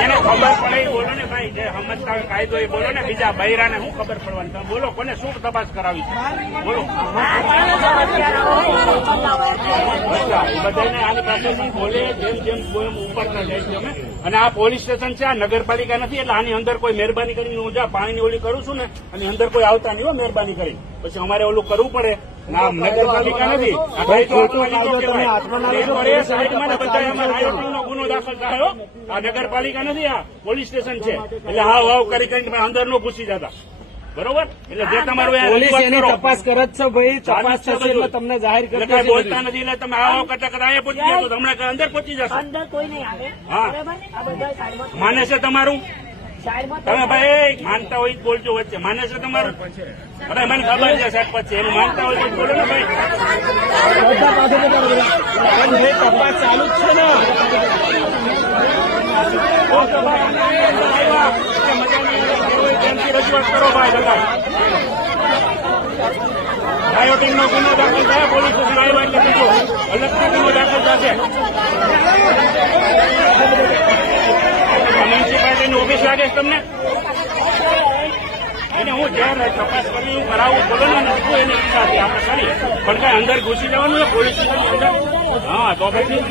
જેને ખબર પડે એ બોલો ને ભાઈ, જે સમજતા હોય કાયદો એ બોલો ને. બીજા બૈરાને શું ખબર પડવાની? તમે બોલો, કોને શું તપાસ કરાવી છે? બોલો. એ બધાને આની પાસે બોલે, જેમ જેમ ઉપરના જાય છે અમે. અને આ પોલીસ સ્ટેશન છે, આ નગરપાલિકા નથી. એટલે આની અંદર કોઈ મહેરબાની કરીને હું જ્યાં પાણીની ઓલી કરું છું ને, આની અંદર કોઈ આવતા નહીં હો મહેરબાની કરી. પછી અમારે ઓલું કરવું પડે. ના, નગરપાલિકા નથી. નો ગુનો દાખલ થાય. આ નગરપાલિકા નથી, આ પોલીસ સ્ટેશન છે. એટલે હાવ હાવ કરી કરીને અંદર નો ઘૂસી જતા. બરોબર? એટલે જે તમારું તપાસ કરે જ છે ભાઈ, તપાસ થશે એટલે તમને જાહેર કરી કઈ બોલતા નથી. એટલે તમે આવો કટકડા એ પહોંચી જશો, હમણાં અંદર પહોંચી જશો. અંદર કોઈ નહીં આવે. હા, માને છે તમારું? તમે ભાઈ માનતા હોય બોલજો વચ્ચે. માને છે તમારું? અરે મને ખબર છે સાહેબ, પછી એનું માનતા હોય તો બોલો ને ભાઈ. તપાસ ચાલુ જ છે ને. રજૂઆત કરો ભાઈ. રાયોટિંગ નો ગુનો દાખલ થાય, પોલીસ સ્ટેશન આવ્યા એટલે બીજો અલગથી ગુનો દાખલ થશે. મ્યુનિસિપાલિટીની ઓફિસ લાગે છે તમને? એને હું જ્યાં તપાસ કરવી હું કરાવું બોલો ને, નથી એની ઈચ્છા હતી આપણે કરી. પણ કઈ અંદર ઘૂસી જવાનું ને પોલીસ સ્ટેશન અંદર? હા, તો પછી